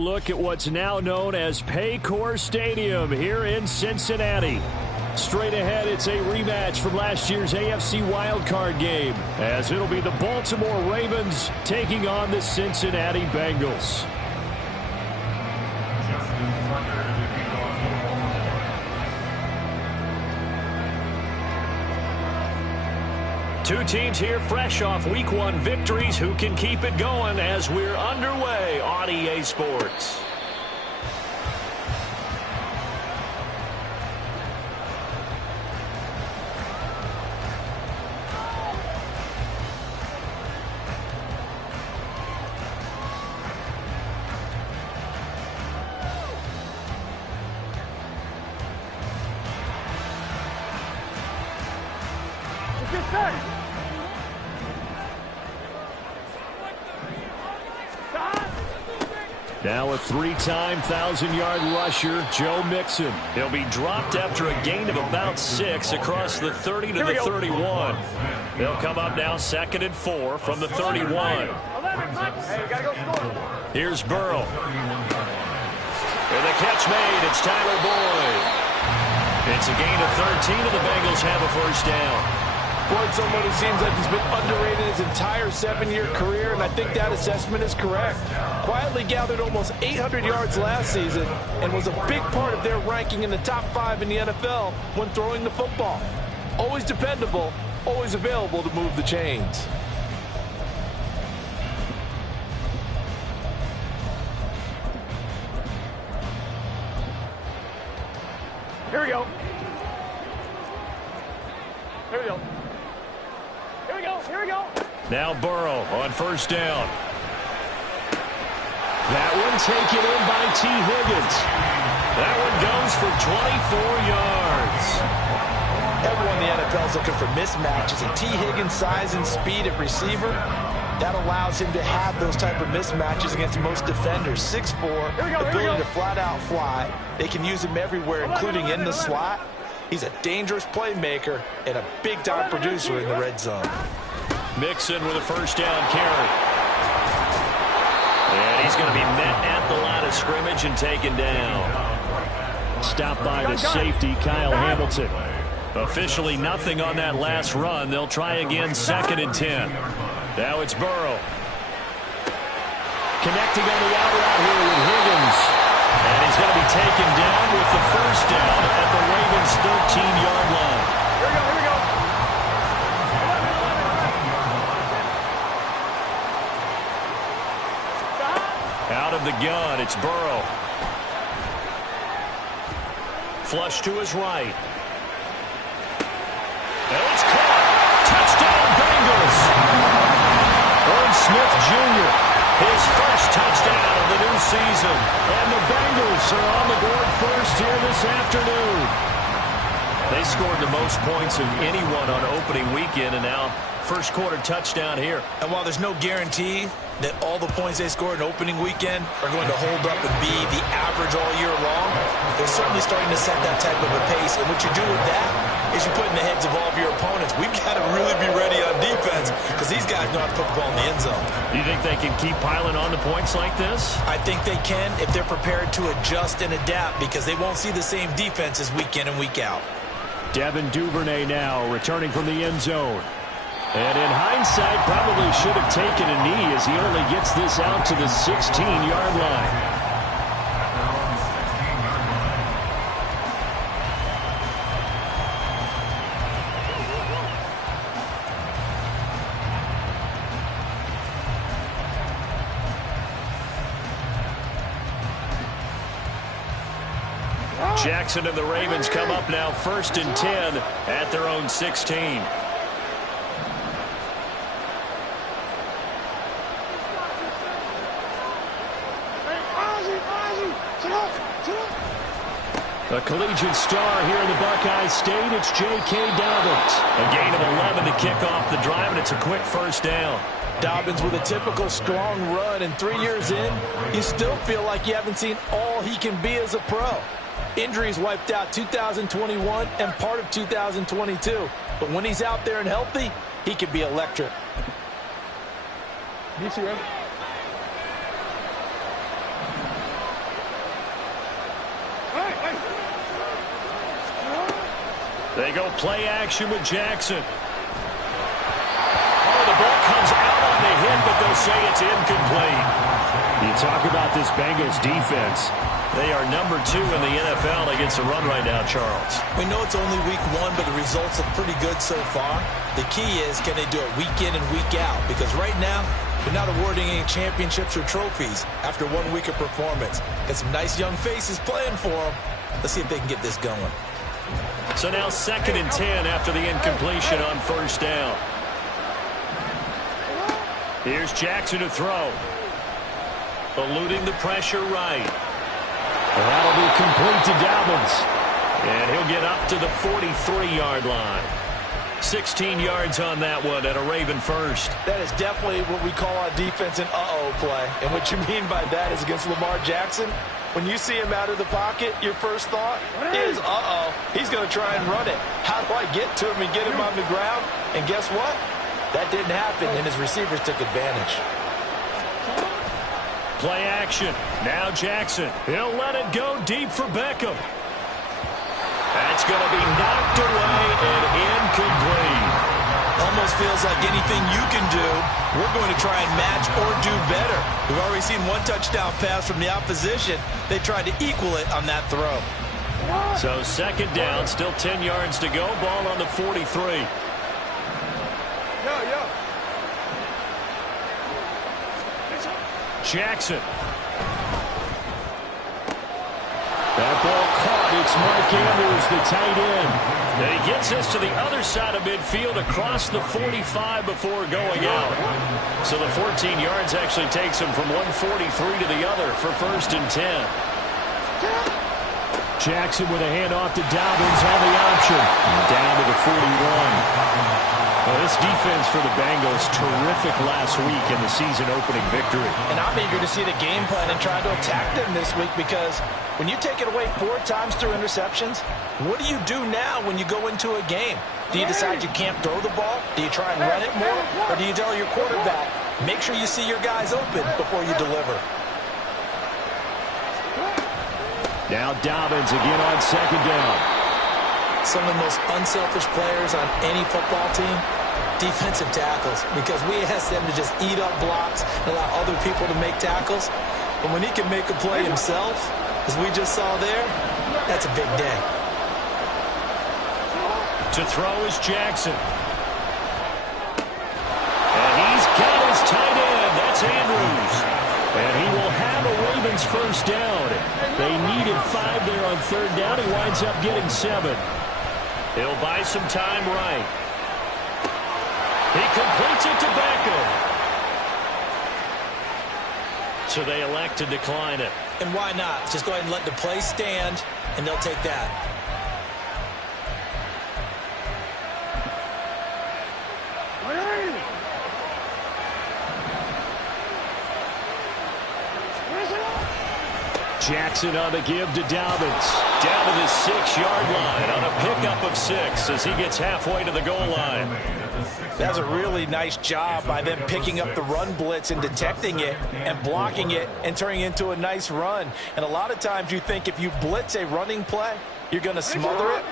Look at what's now known as Paycor Stadium here in Cincinnati. Straight ahead, it's a rematch from last year's AFC wildcard game, as it'll be the Baltimore Ravens taking on the Cincinnati Bengals. Two teams here fresh off Week 1 victories who can keep it going as we're underway on EA Sports. Now a three-time 1,000-yard rusher, Joe Mixon. He'll be dropped after a gain of about 6 across the 30 to the 31. They'll come up now 2nd and 4 from the 31. Here's Burrow. And the catch made. It's Tyler Boyd. It's a gain of 13, and the Bengals have a first down. Boyd, someone who seems like he's been underrated his entire 7-year career, and I think that assessment is correct. Quietly gathered almost 800 yards last season and was a big part of their ranking in the top 5 in the NFL when throwing the football. Always dependable, always available to move the chains. Here we go. Here we go. Here we go. Here we go. Now Burrow on first down. That one taken in by T. Higgins. That one goes for 24 yards. Everyone in the NFL is looking for mismatches, and T. Higgins' size and speed at receiver, that allows him to have those type of mismatches against most defenders. 6'4", ability to flat out fly. They can use him everywhere, including in the slot. He's a dangerous playmaker and a big-time producer in the red zone. Mixon with a first down carry. And he's going to be met at the line of scrimmage and taken down. Stopped by the safety, Kyle Hamilton. Officially nothing on that last run. They'll try again 2nd and 10. Now it's Burrow. Connecting on the out route here with Higgins. And he's going to be taken down with the first down at the Ravens' 13-yard line. Here we go, here we go. Out of the gun, it's Burrow. Flush to his right. And it's caught. Touchdown, Bengals. Irv Smith Jr., his first touchdown of the new season. And the Bengals are on the board first here this afternoon. They scored the most points of anyone on opening weekend, and now first quarter touchdown here. And while there's no guarantee that all the points they scored in opening weekend are going to hold up and be the average all year long, they're certainly starting to set that type of a pace. And what you do with that is you put in the heads of all of your opponents, we've got to really be ready on defense because these guys know how to put the ball in the end zone. Do you think they can keep piling on the points like this? I think they can if they're prepared to adjust and adapt, because they won't see the same defenses week in and week out. Devin Duvernay now returning from the end zone. And in hindsight, probably should have taken a knee as he only gets this out to the 16-yard line. Jackson and the Ravens come up now 1st and 10 at their own 16. A collegiate star here in the Buckeye State, it's J.K. Dobbins. A gain of 11 to kick off the drive, and it's a quick first down. Dobbins with a typical strong run, and 3 years in, you still feel like you haven't seen all he can be as a pro. Injuries wiped out 2021 and part of 2022. But when he's out there and healthy, he can be electric. They go play action with Jackson. Oh, the ball comes out on the hit, but they'll say it's incomplete. You talk about this Bengals defense. They are number 2 in the NFL against the run right now, Charles. We know it's only week 1, but the results look pretty good so far. The key is, can they do it week in and week out? Because right now, they're not awarding any championships or trophies after 1 week of performance. Got some nice young faces playing for them. Let's see if they can get this going. So now 2nd and 10 after the incompletion on 1st down. Here's Jackson to throw. Eluding the pressure right. And that'll be complete to Dobbins. And he'll get up to the 43-yard line. 16 yards on that one and a Raven first. That is definitely what we call on defense an uh-oh play. And what you mean by that is against Lamar Jackson, when you see him out of the pocket, your first thought is, uh-oh, he's going to try and run it. How do I get to him and get him on the ground? And guess what? That didn't happen, and his receivers took advantage. Play action. Now Jackson. He'll let it go deep for Beckham. That's going to be knocked away and incomplete. Almost feels like anything you can do, we're going to try and match or do better. We've already seen 1 touchdown pass from the opposition. They tried to equal it on that throw. So 2nd down, still 10 yards to go. Ball on the 43. Jackson. That ball caught. It's Mark Andrews, the tight end. And he gets us to the other side of midfield across the 45 before going out. So the 14 yards actually takes him from 143 to the other for 1st and 10. Jackson with a handoff to Dobbins on the option. Down to the 41. Well, this defense for the Bengals, terrific last week in the season-opening victory. And I'm eager to see the game plan and try to attack them this week because when you take it away 4 times through interceptions, what do you do now when you go into a game? Do you decide you can't throw the ball? Do you try and run it more? Or do you tell your quarterback, make sure you see your guys open before you deliver? Now Dobbins again on 2nd down. Some of the most unselfish players on any football team, defensive tackles, because we ask them to just eat up blocks and allow other people to make tackles. But when he can make a play himself, as we just saw there, that's a big day. To throw is Jackson. And he's got his tight end. That's Andrews. And he will have a Ravens 1st down. They needed 5 there on 3rd down. He winds up getting 7. He'll buy some time right. He completes it to Beckham. So they elect to decline it. And why not? Just go ahead and let the play stand, and they'll take that. Jackson on the give to Dobbins. Down to the 6-yard line on a pickup of 6 as he gets halfway to the goal line. That's a really nice job by them picking up the run blitz and detecting it and blocking it and turning it into a nice run. And a lot of times you think if you blitz a running play, you're going to smother it.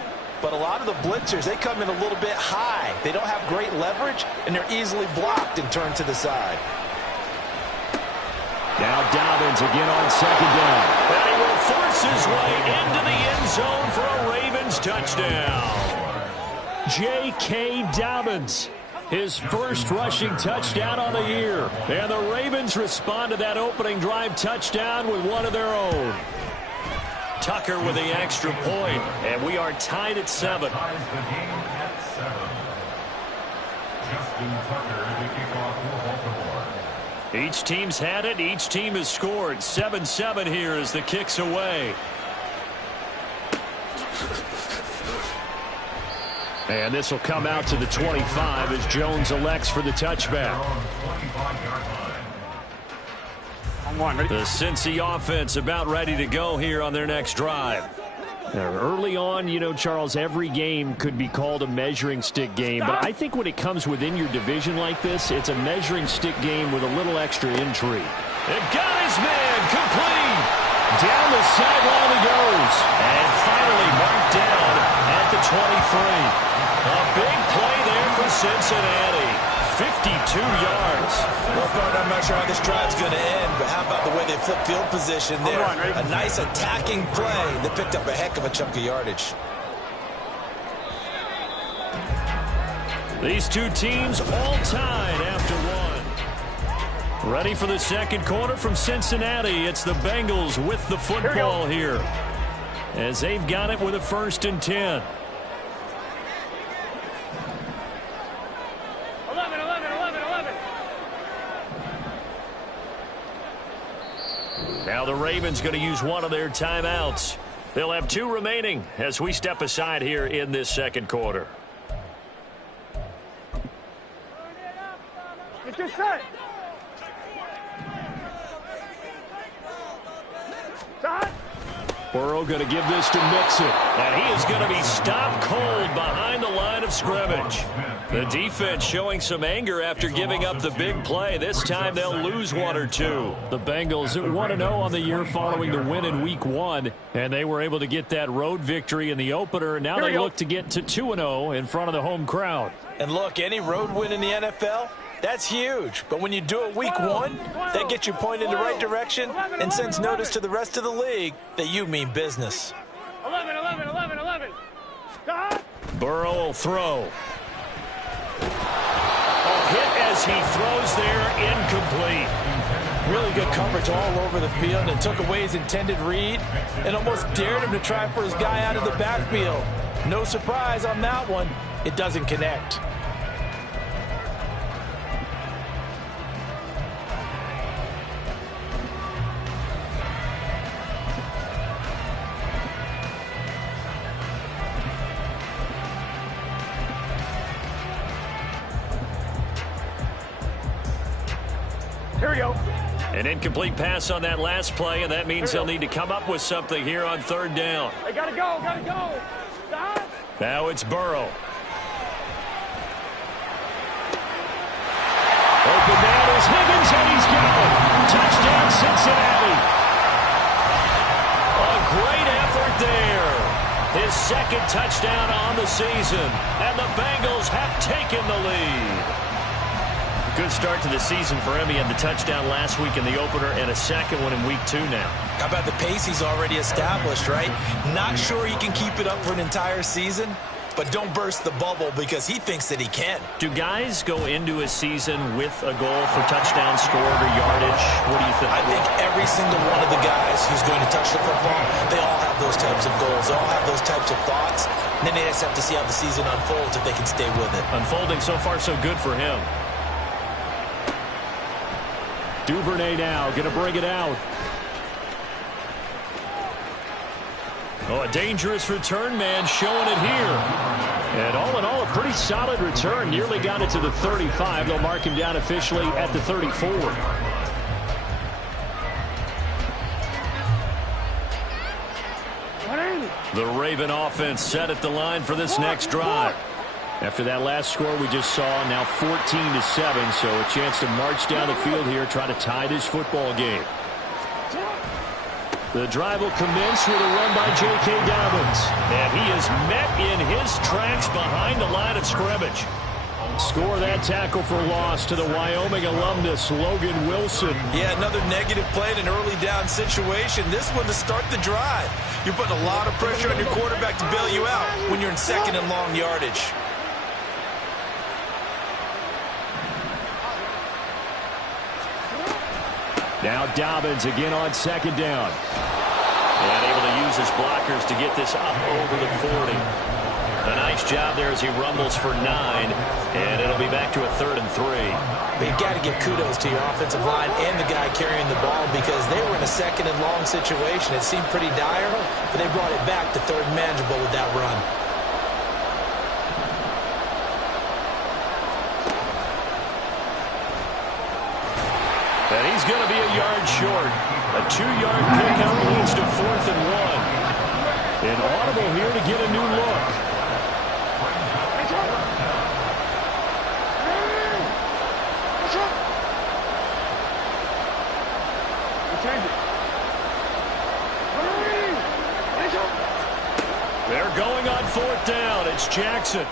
But a lot of the blitzers, they come in a little bit high. They don't have great leverage, and they're easily blocked and turned to the side. Now Dobbins again on 2nd down. And he will force his way into the end zone for a Ravens touchdown. J.K. Dobbins, his first rushing touchdown on the year. And the Ravens respond to that opening drive touchdown with one of their own. Tucker with the extra point, and we are tied at 7. Each team's had it. Each team has scored. 7-7 here as the kick's away. And this will come out to the 25 as Jones elects for the touchback. The Cincy offense about ready to go here on their next drive. Now, early on, you know, Charles, every game could be called a measuring stick game. But I think when it comes within your division like this, it's a measuring stick game with a little extra intrigue. And got his man complete. Down the sideline he goes. And finally marked down at the A big play there for Cincinnati. 52 yards. Well, partner, I'm not sure how this drive's going to end, but how about the way they flip field position there? A nice attacking play that picked up a heck of a chunk of yardage. These two teams all tied after one. Ready for the second quarter from Cincinnati. It's the Bengals with the football here. As they've got it with a 1st and 10. 11. Now the Ravens going to use one of their timeouts. They'll have 2 remaining as we step aside here in this second quarter. Get set. Burrow going to give this to Mixon. And he is going to be stopped cold behind the line of scrimmage. The defense showing some anger after giving up the big play. This time they'll lose 1 or 2. The Bengals 1-0 on the year following the win in Week 1. And they were able to get that road victory in the opener. Now they look to get to 2-0 in front of the home crowd. And look, any road win in the NFL, that's huge. But when you do it Week 1, that gets you pointed in the right direction and sends notice to the rest of the league that you mean business. 11. Burrow will throw. A hit as he throws there, incomplete. Really good coverage all over the field and took away his intended read and almost dared him to try for his guy out of the backfield. No surprise on that one. It doesn't connect. Here we go. An incomplete pass on that last play, and that means they'll need to come up with something here on 3rd down. Hey, gotta go. Stop. Now it's Burrow. Open man is Higgins, and he's got it. Touchdown, Cincinnati. A great effort there. His 2nd touchdown on the season, and the Bengals have taken the lead. Good start to the season for him. He had the touchdown last week in the opener and a 2nd one in Week 2 now. How about the pace he's already established, right? Not sure he can keep it up for an entire season, but don't burst the bubble because he thinks that he can. Do guys go into a season with a goal for touchdown scored or yardage? What do you think? I think every single one of the guys who's going to touch the football, they all have those types of goals. They all have those types of thoughts. And then they just have to see how the season unfolds if they can stay with it. Unfolding so far so good for him. Duvernay now going to bring it out. Oh, a dangerous return man showing it here. And all in all, a pretty solid return. Nearly got it to the 35. They'll mark him down officially at the 34. The Raven offense set at the line for this next drive. After that last score we just saw, now 14-7, so a chance to march down the field here, try to tie this football game. The drive will commence with a run by J.K. Dobbins. And he is met in his tracks behind the line of scrimmage. Score that tackle for loss to the Wyoming alumnus, Logan Wilson. Yeah, another negative play in an early down situation. This one to start the drive. You're putting a lot of pressure on your quarterback to bail you out when you're in 2nd and long yardage. Now Dobbins again on 2nd down. And able to use his blockers to get this up over the 40. A nice job there as he rumbles for 9. And it'll be back to a 3rd and 3. But you've got to give kudos to your offensive line and the guy carrying the ball because they were in a 2nd and long situation. It seemed pretty dire, but they brought it back to 3rd and manageable with that run. And he's going to be a yard short. A 2-yard pickup leads to 4th and 1. An audible here to get a new look. They're going on 4th down. It's Jackson.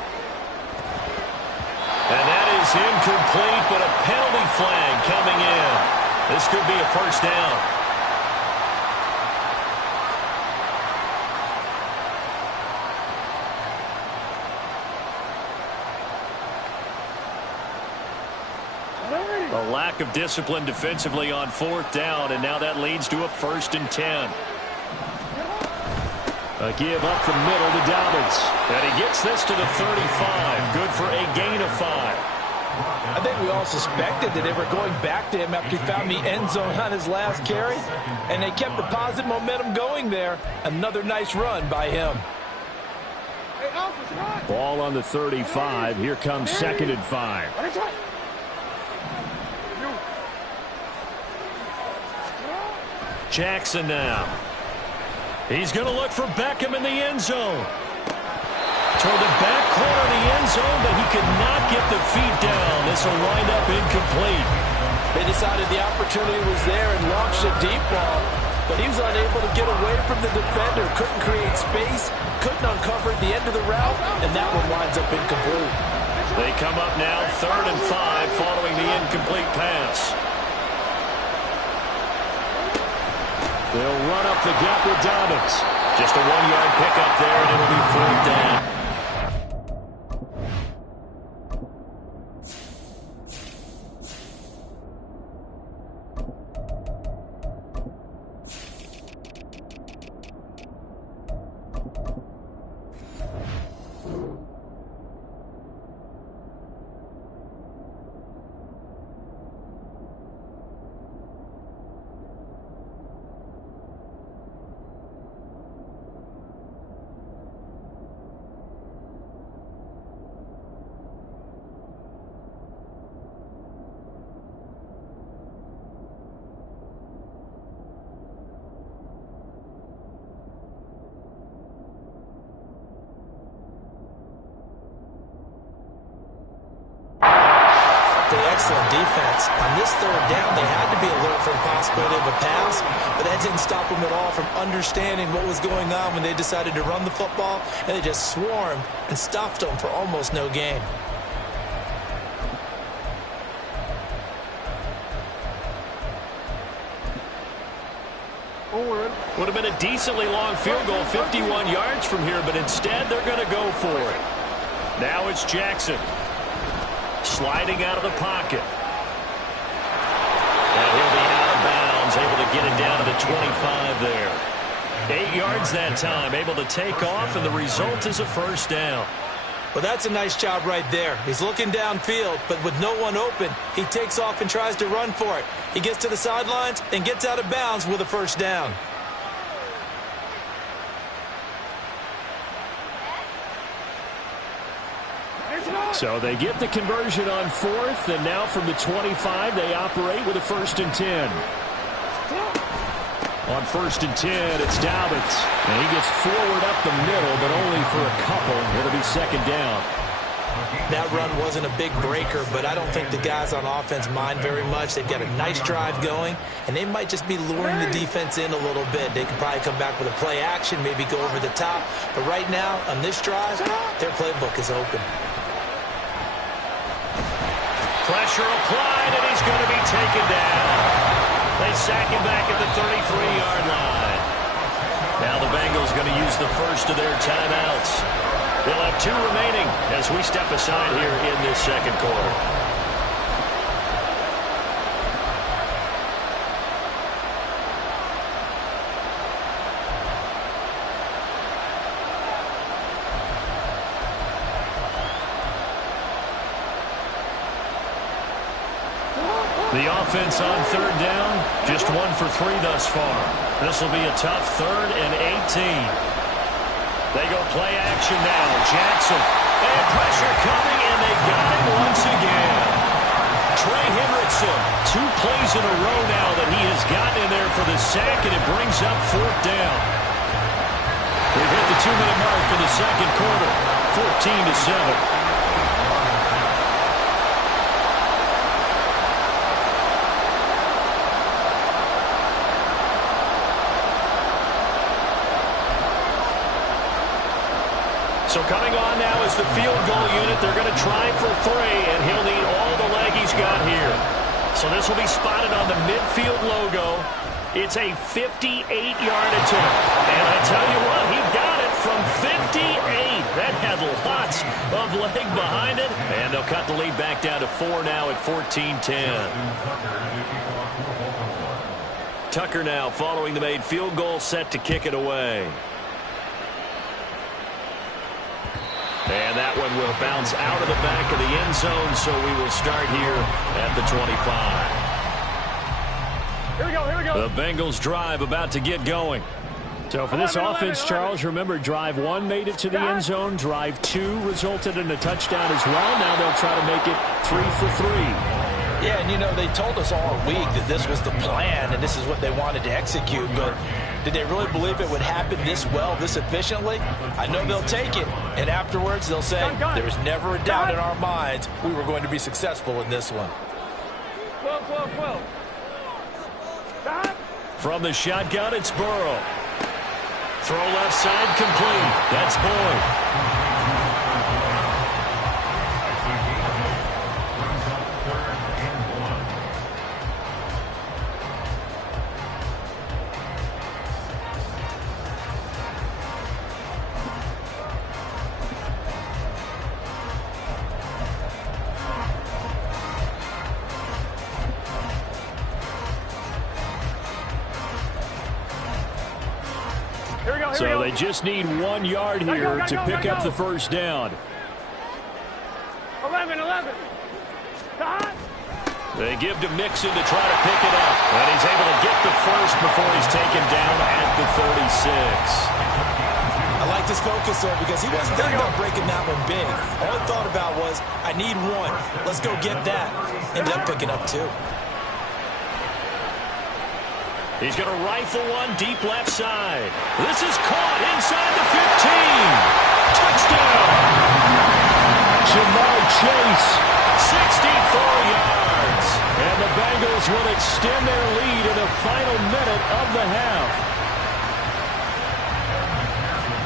And that is incomplete, but a penalty flag coming in. This could be a 1st down. A lack of discipline defensively on 4th down, and now that leads to a 1st and 10. A give up the middle to Dobbins. And he gets this to the 35. Good for a gain of 5. I think we all suspected that they were going back to him after he found the end zone on his last carry. And they kept the positive momentum going there. Another nice run by him. Ball on the 35. Here comes 2nd and 5. Jackson now. He's going to look for Beckham in the end zone. Toward the back corner of the end zone, but he could not get the feet down. This will wind up incomplete. They decided the opportunity was there and launched a deep ball, but he was unable to get away from the defender. Couldn't create space, couldn't uncover the end of the route, and that one winds up incomplete. They come up now 3rd and 5 following the incomplete pass. They'll run up the gap with Dobbins. Just a 1-yard pickup there, and it'll be 4th down. Excellent defense. On this 3rd down, they had to be alert for the possibility of a pass, but that didn't stop them at all from understanding what was going on when they decided to run the football, and they just swarmed and stuffed them for almost no gain. Would have been a decently long field goal, 51 yards from here, but instead they're going to go for it. Now it's Jackson. Sliding out of the pocket. And he'll be out of bounds, able to get it down to the 25 there. 8 yards that time, able to take off, and the result is a 1st down. Well, that's a nice job right there. He's looking downfield, but with no one open, he takes off and tries to run for it. He gets to the sidelines and gets out of bounds with a 1st down. So they get the conversion on 4th, and now from the 25, they operate with a 1st and 10. On 1st and 10, it's Dobbins. And he gets forward up the middle, but only for a couple. It'll be 2nd down. That run wasn't a big breaker, but I don't think the guys on offense mind very much. They've got a nice drive going, and they might just be luring the defense in a little bit. They could probably come back with a play action, maybe go over the top. But right now, on this drive, their playbook is open. Pressure applied, and he's going to be taken down. They sack him back at the 33-yard line. Now the Bengals going to use the first of their timeouts. They'll have 2 remaining as we step aside here in this 2nd quarter. The offense on 3rd down, just 1 for 3 thus far. This will be a tough 3rd and 18. They go play action now. Jackson, and pressure coming, and they got him once again. Trey Hendrickson, 2 plays in a row now that he has gotten in there for the sack, and it brings up 4th down. We've hit the 2-minute mark for the 2nd quarter, 14-7. So coming on now is the field goal unit. They're going to try for 3, and he'll need all the leg he's got here. So this will be spotted on the midfield logo. It's a 58-yard attempt. And I tell you what, he got it from 58. That had lots of leg behind it. And they'll cut the lead back down to 4 now at 14-10. Tucker now following the made field goal, set to kick it away. And that one will bounce out of the back of the end zone, so we will start here at the 25. Here we go, here we go. The Bengals drive about to get going. So for this offense, Charles, remember drive 1 made it to the end zone. Drive 2 resulted in a touchdown as well. Now they'll try to make it 3 for 3. Yeah, and you know, they told us all week that this was the plan and this is what they wanted to execute, but did they really believe it would happen this well, this efficiently? I know they'll take it, and afterwards they'll say, there was never a doubt in our minds we were going to be successful in this one. 12. From the shotgun, it's Burrow. Throw left side, complete. That's Boyd. So they just need 1 yard here to pick up the first down. 11. They give to Mixon to try to pick it up. And he's able to get the first before he's taken down at the 36. I like this focus, though, because he wasn't thinking about breaking that one big. All he thought about was, I need 1. Let's go get that. Ended up picking up 2. He's going to rifle one deep left side. This is caught inside the 15. Touchdown. Jamar Chase. 64 yards. And the Bengals will extend their lead in the final minute of the half.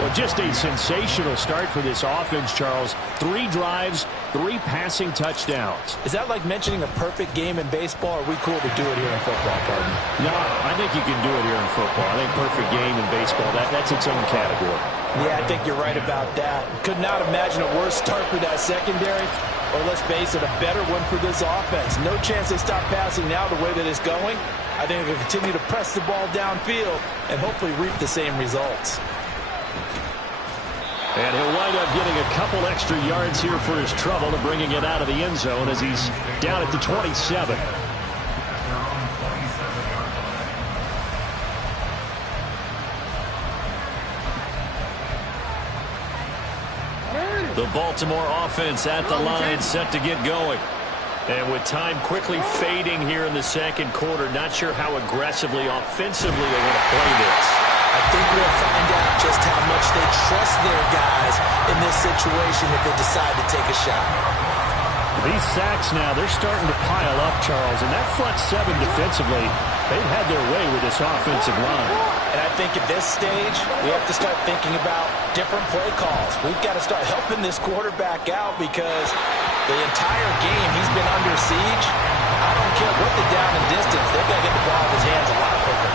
Well, just a sensational start for this offense, Charles. 3 drives, 3 passing touchdowns. Is that like mentioning a perfect game in baseball, or are we cool to do it here in football, Pardon? No, I think you can do it here in football. I think perfect game in baseball, that's its own category. Yeah, I think you're right about that. Could not imagine a worse start for that secondary, or let's face it, a better one for this offense. No chance they stop passing now the way that it's going. I think they'll continue to press the ball downfield and hopefully reap the same results. And he'll wind up getting a couple extra yards here for his trouble and bringing it out of the end zone as he's down at the 27. The Baltimore offense at the line, set to get going. And with time quickly fading here in the second quarter, not sure how aggressively, offensively they want to play this. I think we'll find out just how much they trust their guys in this situation if they decide to take a shot. These sacks now, they're starting to pile up, Charles. And that front 7 defensively, they've had their way with this offensive line. And I think at this stage, we have to start thinking about different play calls. We've got to start helping this quarterback out because the entire game he's been under siege. I don't care what the down and distance, they've got to get the ball in his hands a lot quicker.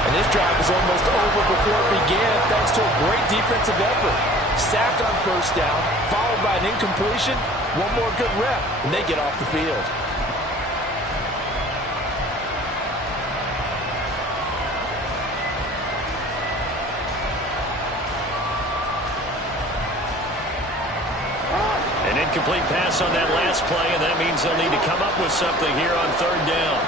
And this drive was almost over before it began thanks to a great defensive effort. Sack on first down, followed by an incompletion. One more good rep, and they get off the field. An incomplete pass on that last play, and that means they'll need to come up with something here on third down.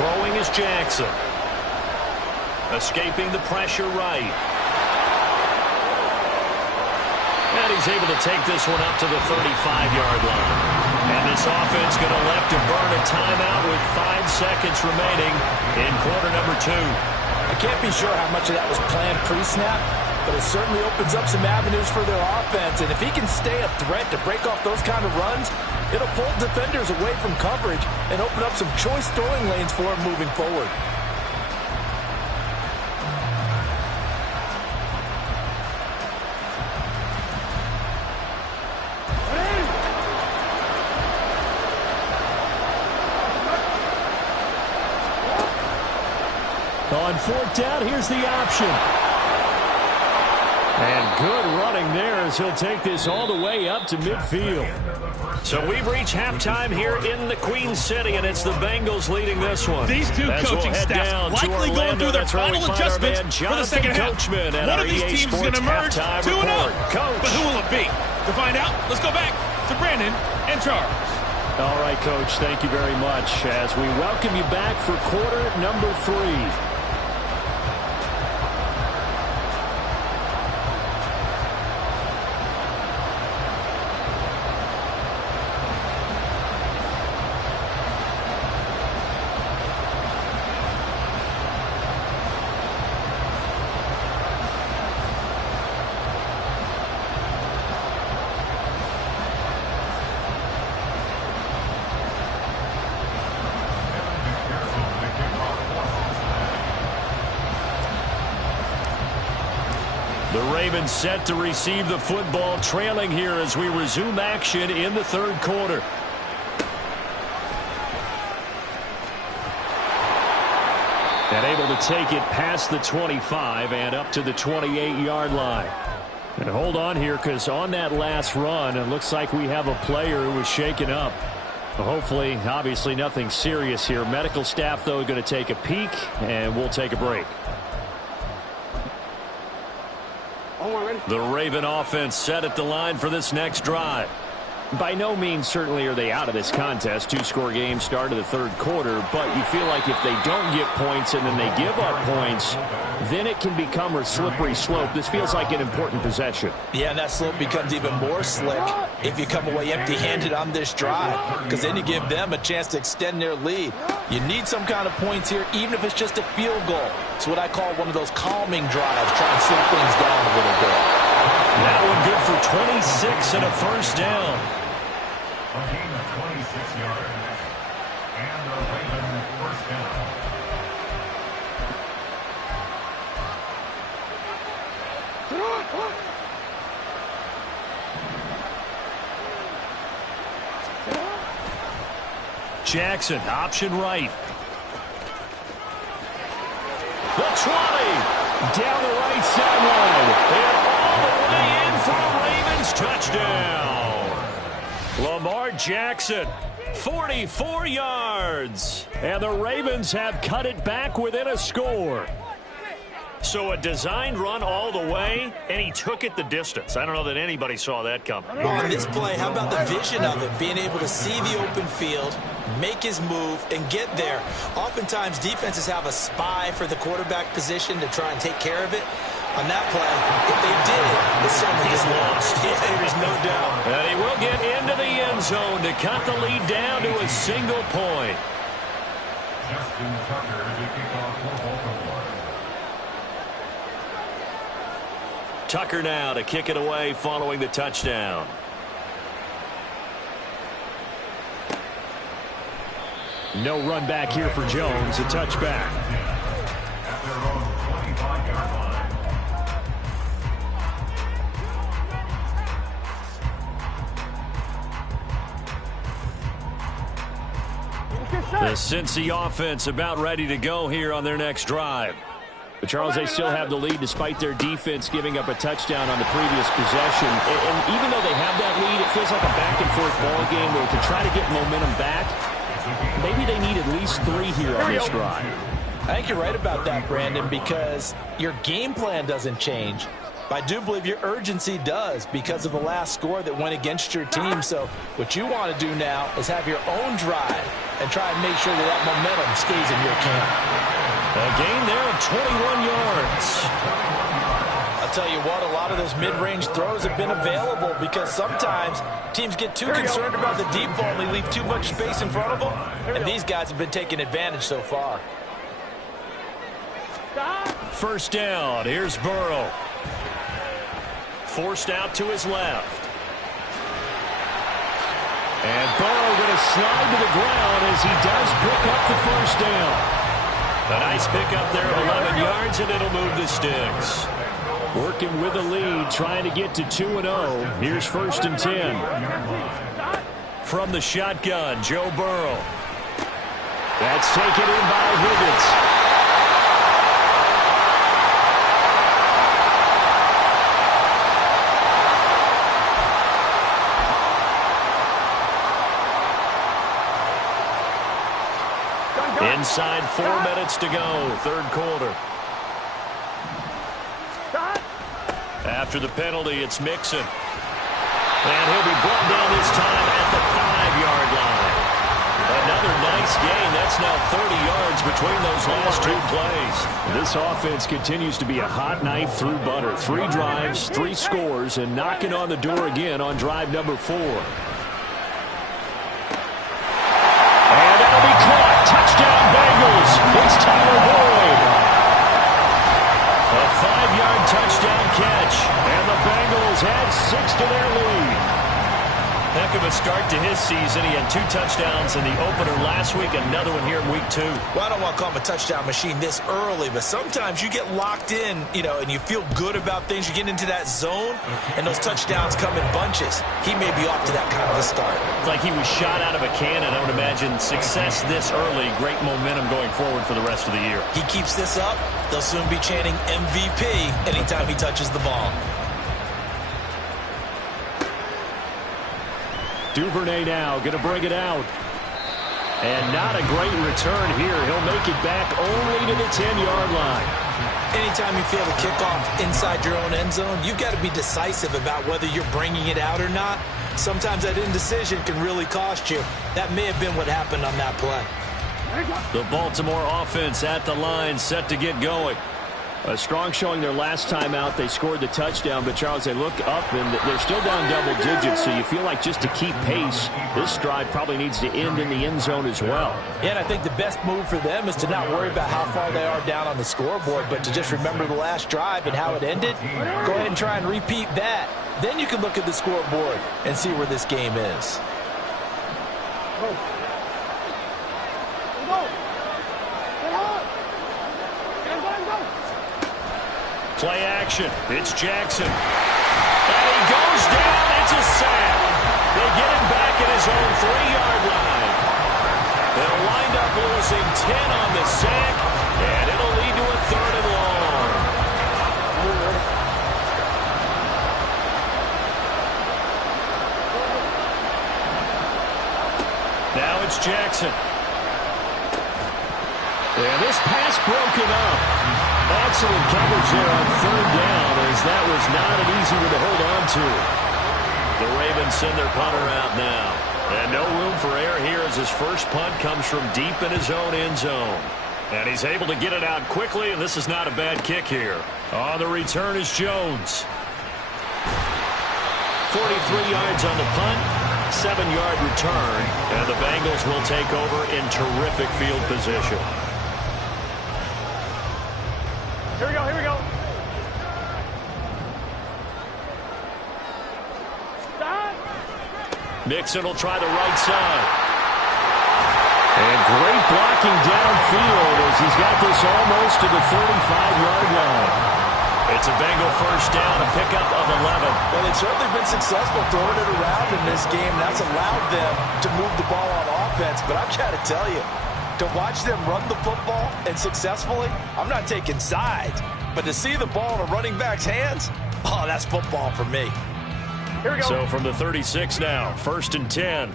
Throwing is Jackson. Escaping the pressure right. And he's able to take this one up to the 35-yard line. And this offense going to elect to burn a timeout with 5 seconds remaining in quarter number 2. I can't be sure how much of that was planned pre-snap, but it certainly opens up some avenues for their offense. And if he can stay a threat to break off those kind of runs, It'll pull defenders away from coverage and open up some choice throwing lanes for him moving forward. On fourth down, here's the option. And good running there as he'll take this all the way up to midfield. So we've reached halftime here in the Queen City, and it's the Bengals leading this one. These two coaching staffs likely going through their final adjustments for the second half. One of these teams is going to emerge 2-0. But who will it be? To find out, let's go back to Brandon and Charles. All right, Coach, thank you very much as we welcome you back for quarter number 3. The Ravens set to receive the football, trailing here as we resume action in the third quarter. And able to take it past the 25 and up to the 28-yard line. And hold on here, because on that last run, it looks like we have a player who was shaken up. Hopefully, obviously nothing serious here. Medical staff, though, going to take a peek, and we'll take a break. The Raven offense set at the line for this next drive. By no means certainly are they out of this contest. 2-score game start of the third quarter, but you feel like if they don't get points and then they give up points, then it can become a slippery slope. This feels like an important possession. Yeah, and that slope becomes even more slick if you come away empty-handed on this drive, because then you give them a chance to extend their lead. You need some kind of points here, even if it's just a field goal. It's what I call one of those calming drives, try and slow things down a little bit. That one good for 26 and a first down. A gain of 26 yards. And the Raven first down. Jackson, option right. The 20, down the right sideline, and all the way in for a Ravens touchdown. Lamar Jackson, 44 yards, and the Ravens have cut it back within a score. So a designed run all the way, and he took it the distance. I don't know that anybody saw that coming. Well, on this play, how about the vision of it? Being able to see the open field, make his move, and get there. Oftentimes, defenses have a spy for the quarterback position to try and take care of it. On that play, if they did it certainly just lost. Yeah, there's no doubt. And he will get into the end zone to cut the lead down to a single point. Justin Tucker to kick off for Baltimore. Tucker now to kick it away following the touchdown. No run back here for Jones, a touchback. At their own 25-yard line. The Cincy offense about ready to go here on their next drive. But Charles, they still have the lead despite their defense giving up a touchdown on the previous possession. And even though they have that lead, it feels like a back-and-forth ball game where to try to get momentum back, maybe they need at least 3 here on this drive. I think you're right about that, Brandon, because your game plan doesn't change. I do believe your urgency does because of the last score that went against your team. So what you want to do now is have your own drive and try and make sure that that momentum stays in your camp. A gain there of 21 yards. I'll tell you what, a lot of those mid-range throws have been available because sometimes teams get too concerned about the deep ball and they leave too much space in front of them. And these guys have been taking advantage so far. First down, here's Burrow. Forced out to his left. And Burrow going to slide to the ground as he does pick up the first down. A nice pickup there of 11 yards, and it'll move the sticks. Working with a lead, trying to get to 2-0. Here's 1st and 10. From the shotgun, Joe Burrow. That's taken in by Higgins. Inside 4 minutes to go, 3rd quarter. After the penalty, it's Mixon. And he'll be brought down this time at the 5-yard line. Another nice gain. That's now 30 yards between those last 2 plays. This offense continues to be a hot knife through butter. 3 drives, 3 scores, and knocking on the door again on drive number 4. Touchdown Bengals. It's Tyler Boyd. A 5-yard touchdown catch. And the Bengals add 6 to their lead. Heck of a start to his season. He had 2 touchdowns in the opener last week. Another one here in week 2. Well, I don't want to call him a touchdown machine this early, but sometimes you get locked in, and you feel good about things. You get into that zone, and those touchdowns come in bunches. He may be off to that kind of a start. It's like he was shot out of a cannon. I would imagine success this early, great momentum going forward for the rest of the year. He keeps this up, they'll soon be chanting MVP anytime he touches the ball. Duvernay now going to bring it out. And not a great return here. He'll make it back only to the 10-yard line. Anytime you feel the kickoff inside your own end zone, you've got to be decisive about whether you're bringing it out or not. Sometimes that indecision can really cost you. That may have been what happened on that play. The Baltimore offense at the line, set to get going. A strong showing their last time out. They scored the touchdown, but Charles, they look up and they're still down double digits, so you feel like just to keep pace, this drive probably needs to end in the end zone as well. Yeah, and I think the best move for them is to not worry about how far they are down on the scoreboard, but to just remember the last drive and how it ended. Go ahead and try and repeat that. Then you can look at the scoreboard and see where this game is. Play action. It's Jackson. And he goes down. It's a sack. They get him back at his own 3-yard line. They'll wind up losing 10 on the sack, and it'll lead to a 3rd and long. Now it's Jackson. And this pass broken up. Excellent coverage there on 3rd down, as that was not an easy one to hold on to. The Ravens send their punter out now. And no room for error here as his first punt comes from deep in his own end zone. And he's able to get it out quickly, and this is not a bad kick here. On the return is Jones. 43 yards on the punt, 7-yard return, and the Bengals will take over in terrific field position. Here we go, here we go. Stop. Mixon will try the right side. And great blocking downfield as he's got this almost to the 35-yard line. It's a Bengal first down, a pickup of 11. Well, they've certainly been successful throwing it around in this game. That's allowed them to move the ball on offense. But I've got to tell you, to watch them run the football and successfully, I'm not taking sides. But to see the ball in a running back's hands, oh, that's football for me. Here we go. So from the 36 now, 1st and 10.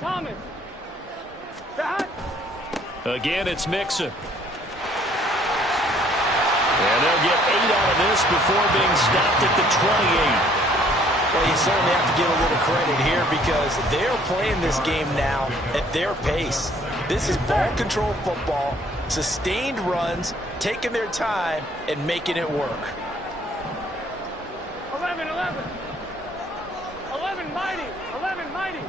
Thomas. Again, it's Mixon. And they'll get 8 out of this before being stopped at the 28. Well, you certainly have to give a little credit here because they're playing this game now at their pace. This is ball control football, sustained runs, taking their time, and making it work. 11, 11. 11, mighty. 11, mighty.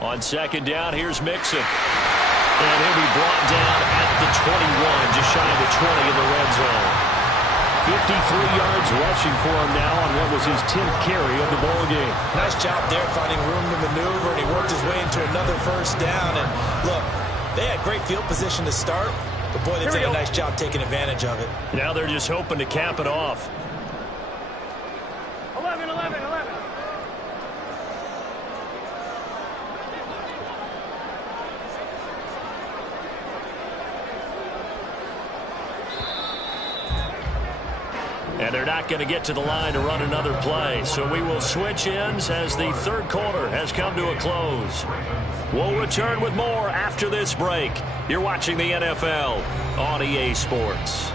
On 2nd down, here's Mixon. And he'll be brought down at the 21, just shy of the 20 in the red zone. 53 yards rushing for him now on what was his 10th carry of the ball game. Nice job there finding room to maneuver, and he worked his way into another first down. And look, they had great field position to start, but boy, they did a nice job taking advantage of it. Now they're just hoping to cap it off. 11, 11, 11. And they're not going to get to the line to run another play. So we will switch ends as the third quarter has come to a close. We'll return with more after this break. You're watching the NFL on EA Sports.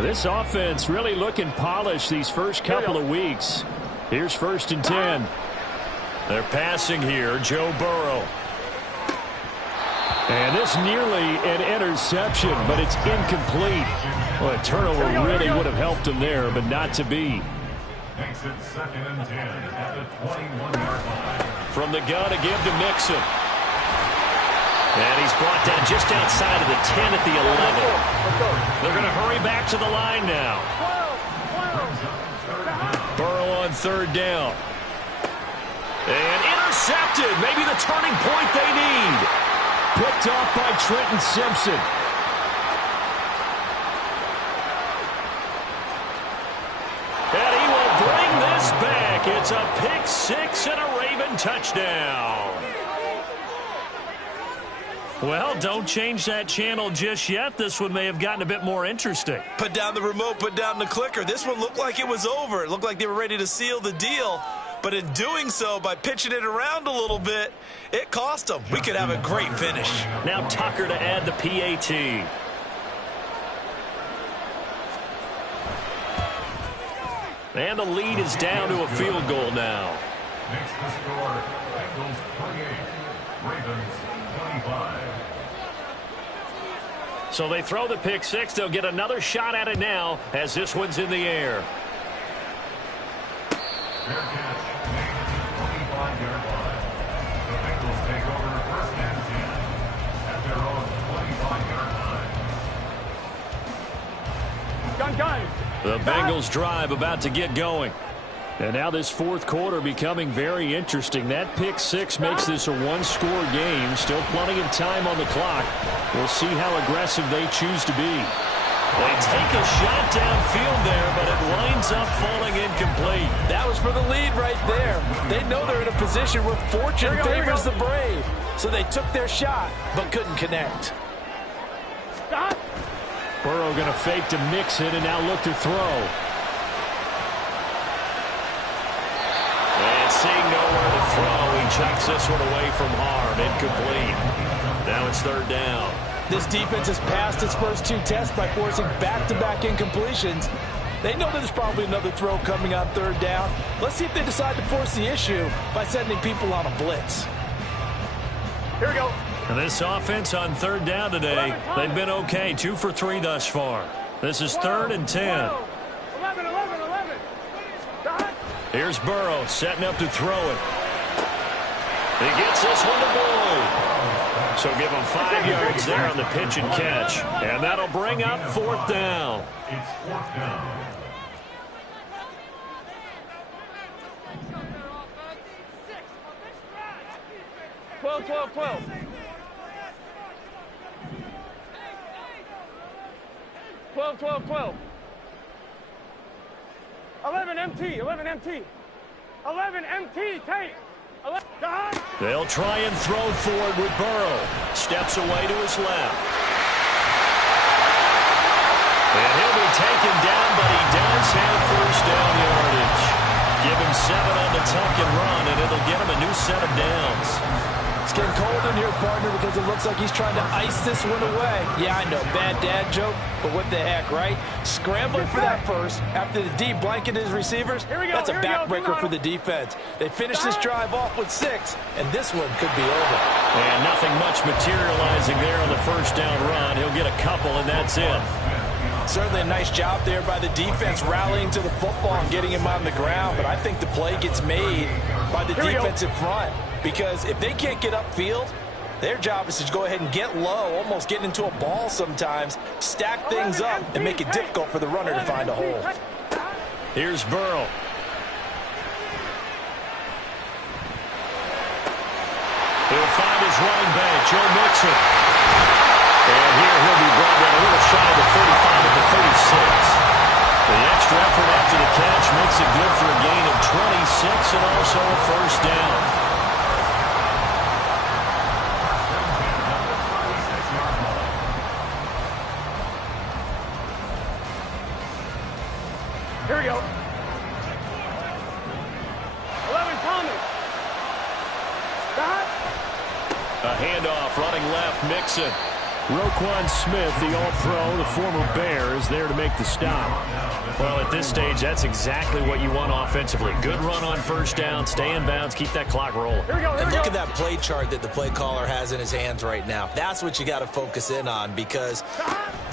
This offense really looking polished these first couple of weeks. Here's 1st and 10. They're passing here, Joe Burrow. And this nearly an interception, but it's incomplete. Well, a turnover really would have helped him there, but not to be. Makes it 2nd and 10 at the 21-yard line. From the gun to give to Mixon. And he's brought down just outside of the 10 at the 11. They're going to hurry back to the line now. Burrow on 3rd down. And intercepted. Maybe the turning point they need. Picked off by Trenton Simpson. And he will bring this back. It's a pick 6 and a Raven touchdown. Well, don't change that channel just yet. This one may have gotten a bit more interesting. Put down the remote, put down the clicker. This one looked like it was over. It looked like they were ready to seal the deal. But in doing so, by pitching it around a little bit, it cost them. We could have a great finish. Now Tucker to add the PAT. And the lead is down to a field goal now. Makes the score Bengals 28, Ravens 25. So they throw the pick 6. They'll get another shot at it now as this one's in the air. Fair catch made at the 25-yard line. The Bengals take over 1st and 10 at their own 25-yard line. Gun. The Bengals drive about to get going. And now this 4th quarter becoming very interesting. That pick 6 makes this a one-score game. Still plenty of time on the clock. We'll see how aggressive they choose to be. They take a shot downfield there, but it winds up falling incomplete. That was for the lead right there. They know they're in a position where fortune favors the brave. So they took their shot, but couldn't connect. Stop. Burrow going to fake to Mixon and now look to throw. And seeing nowhere to throw, he chucks this one away from harm. Incomplete. Now it's 3rd down. This defense has passed its first 2 tests by forcing back-to-back incompletions. They know there's probably another throw coming on 3rd down. Let's see if they decide to force the issue by sending people on a blitz. Here we go. And this offense on 3rd down today, they've been okay. 2 for 3 thus far. This is 3rd and 10. 11, 11, 11. Stop. Here's Burrow setting up to throw it. He gets this one to Boyd. So give him 5 yards there on the pitch and catch. And that'll bring up 4th down. It's 4th down. 12, 12, 12. 12, 12, 12. 11 MT, 11 MT. 11 MT, take. 11, they'll try and throw forward with Burrow. Steps away to his left. And he'll be taken down, but he does have 1st down yardage. Give him 7 on the tuck and run, and it'll get him a new set of downs. It's getting cold in here, partner, because it looks like he's trying to ice this one away. Yeah, I know, bad dad joke, but what the heck, right? Scrambling for that first after the D blanketed his receivers. That's a backbreaker for the defense. They finished this drive off with 6, and this one could be over. And nothing much materializing there on the first down run. He'll get a couple, and that's it. Certainly a nice job there by the defense rallying to the football and getting him on the ground, but I think the play gets made by the defensive front, because if they can't get upfield, their job is to go ahead and get low, almost getting into a ball sometimes, stack things up, and make it difficult for the runner to find a hole. Here's Burrow. He'll find his running back, Joe Mixon. And here he'll be brought down a little shy of the 35 at the 36. The extra effort after the catch makes it good for a gain of 26 and also a first down. Here we go. 11, Thomas. Stop. A handoff, running left, Mixon. Roquan Smith, the All-Pro, the former Bear, is there to make the stop. Well, at this stage, that's exactly what you want offensively. Good run on first down, stay in bounds, keep that clock rolling. And look at that play chart that the play caller has in his hands right now. That's what you got to focus in on, because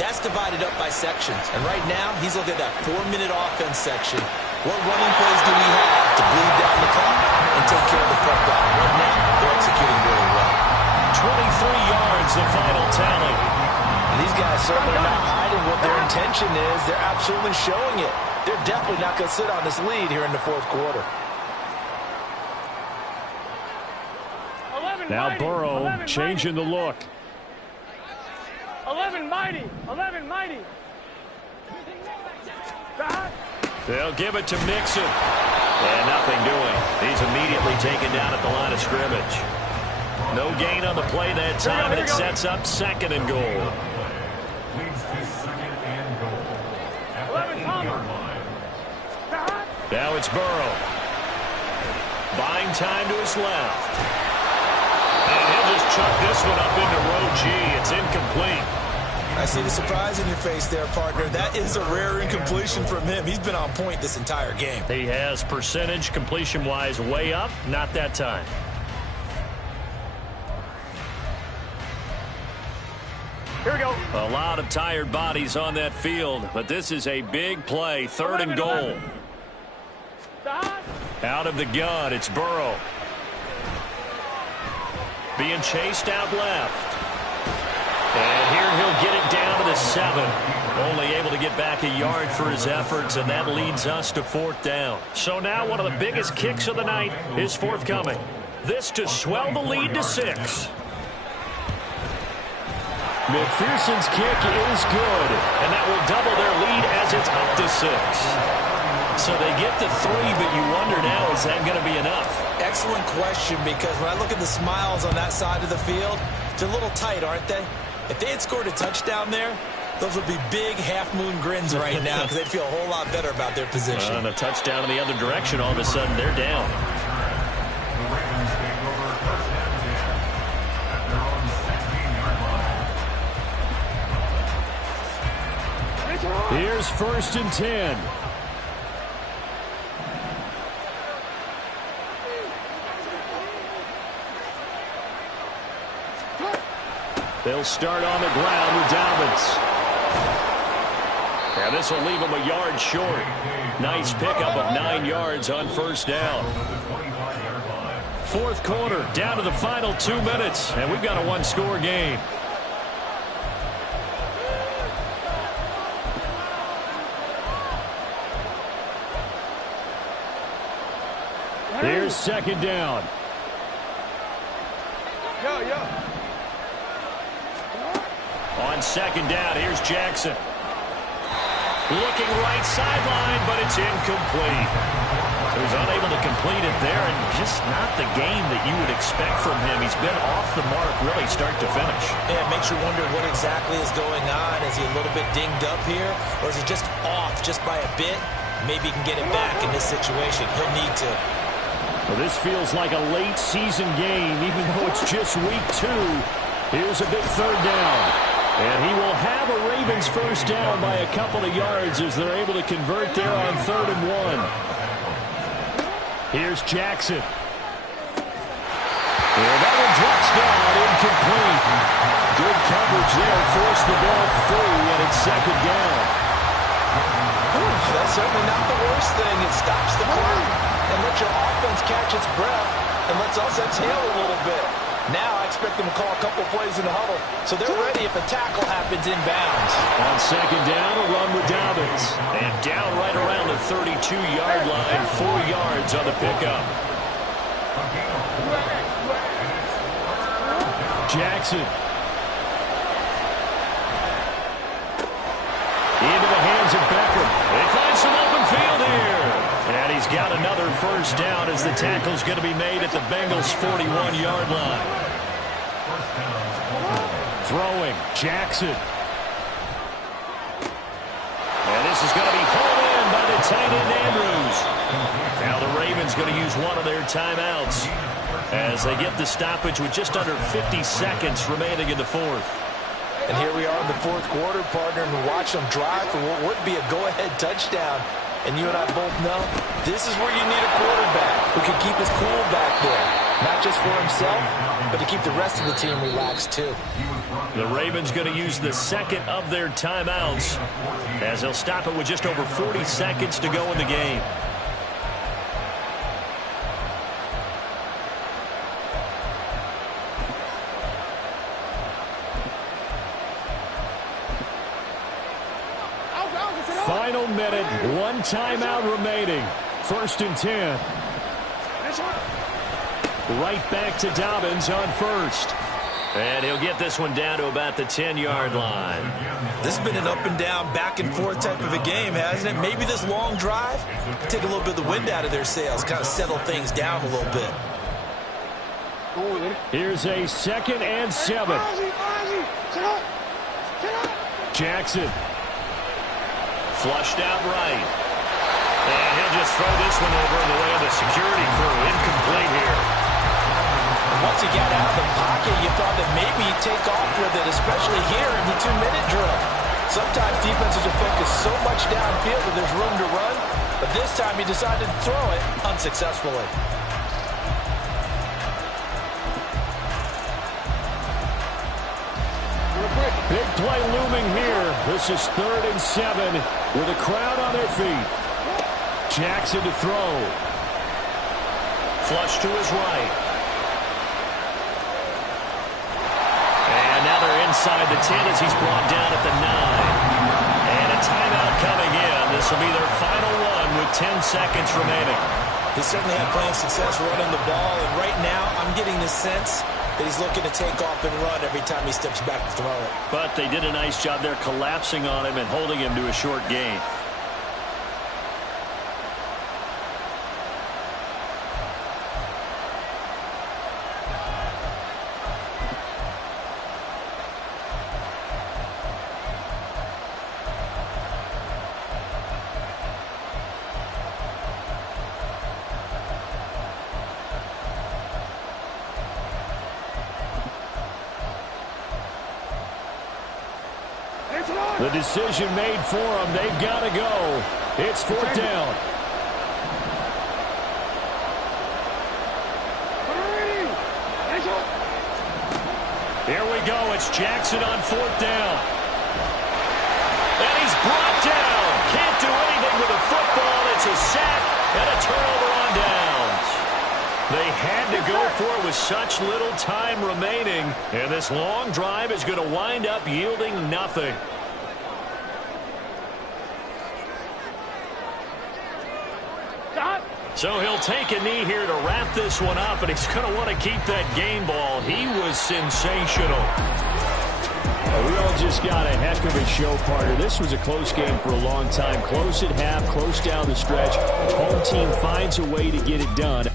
that's divided up by sections. And right now, he's looking at that 4-minute offense section. What running plays do we have to bleed down the clock and take care of the football? Right now, they're executing really well. 23 yards, the final tally. And these guys certainly are not hiding what their intention is. They're absolutely showing it. They're definitely not going to sit on this lead here in the fourth quarter. Now Burrow changing the look. 11 mighty. 11 mighty. They'll give it to Mixon. And nothing doing. He's immediately taken down at the line of scrimmage. No gain on the play that time, and it sets up 2nd and goal. Leads to 2nd and goal. At the 8-yard line. Now it's Burrow. Buying time to his left. And he'll just chuck this one up into row G. It's incomplete. I see the surprise in your face there, partner. That is a rare incompletion from him. He's been on point this entire game. He has percentage completion-wise way up, not that time. Here we go. A lot of tired bodies on that field, but this is a big play. 3rd and goal. Out of the gun, it's Burrow. Being chased out left. And here he'll get it down to the 7. Only able to get back a yard for his efforts, and that leads us to 4th down. So now one of the biggest kicks of the night is forthcoming. This to swell the lead to 6. McPherson's kick is good, and that will double their lead as it's up to 6. So they get to 3, but you wonder now, is that going to be enough? Excellent question, because when I look at the smiles on that side of the field, they're a little tight, aren't they? If they had scored a touchdown there, those would be big half-moon grins right now, because they'd feel a whole lot better about their position. And a touchdown in the other direction, all of a sudden they're down. The Ravens take over 1st and 10 at their own 16-yard line. Here's 1st and 10. They'll start on the ground with Dobbins. And this will leave him a yard short. Nice pickup of 9 yards on 1st down. 4th quarter, down to the final 2 minutes, and we've got a 1-score game. Here's 2nd down. On 2nd down, here's Jackson. Looking right sideline, but it's incomplete. So he's unable to complete it there, and just not the game that you would expect from him. He's been off the mark really start to finish. Yeah, it makes you wonder what exactly is going on. Is he a little bit dinged up here, or is he just off just by a bit? Maybe he can get it back in this situation. He'll need to. Well, this feels like a late season game, even though it's just week 2. Here's a big third down. And he will have a Ravens first down by a couple of yards as they're able to convert there on 3rd and 1. Here's Jackson. And that one drops down, incomplete. Good coverage there, forced the ball free, and it's 2nd down. That's certainly not the worst thing. It stops the clock and lets your offense catch its breath and lets us exhale a little bit. Now I expect them to call a couple plays in the huddle, so they're ready if a tackle happens inbounds. On 2nd down, a run with Dobbins. And down right around the 32-yard line, 4 yards on the pickup. Jackson. Into the hands of Beckham. They find some open field here. And he's got another first down as the tackle's going to be made at the Bengals' 41-yard line. Throwing, Jackson. And this is going to be pulled in by the tight end, Andrews. Now the Ravens going to use one of their timeouts as they get the stoppage with just under 50 seconds remaining in the 4th. And here we are in the 4th quarter, partner, and we watch them drive for what would be a go-ahead touchdown. And you and I both know this is where you need a quarterback who can keep his cool back there. Not just for himself, but to keep the rest of the team relaxed too. The Ravens going to use the 2nd of their timeouts as they'll stop it with just over 40 seconds to go in the game. Final minute, 1 timeout remaining. 1st and 10. Right back to Dobbins on 1st. And he'll get this one down to about the 10-yard line. This has been an up-and-down, back-and-forth type of a game, hasn't it? Maybe this long drive take a little bit of the wind out of their sails, kind of settle things down a little bit. Here's a 2nd and 7. Jackson. Flushed out right. And he'll just throw this one over in the way of the security crew. Incomplete here. Once he got out of the pocket, you thought that maybe he'd take off with it, especially here in the 2-minute drill. Sometimes defenses will focus so much downfield that there's room to run, but this time he decided to throw it unsuccessfully. Big play looming here. This is 3rd and 7 with a crowd on their feet. Jackson to throw. Flush to his right. And now they're inside the 10 as he's brought down at the 9. And a timeout coming in. This will be their final one with 10 seconds remaining. He certainly had plenty of success running the ball, and right now I'm getting the sense that he's looking to take off and run every time he steps back to throw it. But they did a nice job there collapsing on him and holding him to a short gain. The decision made for them. They've got to go. It's 4th down. Here we go. It's Jackson on 4th down. And he's brought down. Can't do anything with a football. It's a sack and a turnover on downs. They had to go for it with such little time remaining. And this long drive is going to wind up yielding nothing. So he'll take a knee here to wrap this one up, and he's going to want to keep that game ball. He was sensational. We all just got a heck of a show, partner. This was a close game for a long time. Close at half, close down the stretch. Home team finds a way to get it done.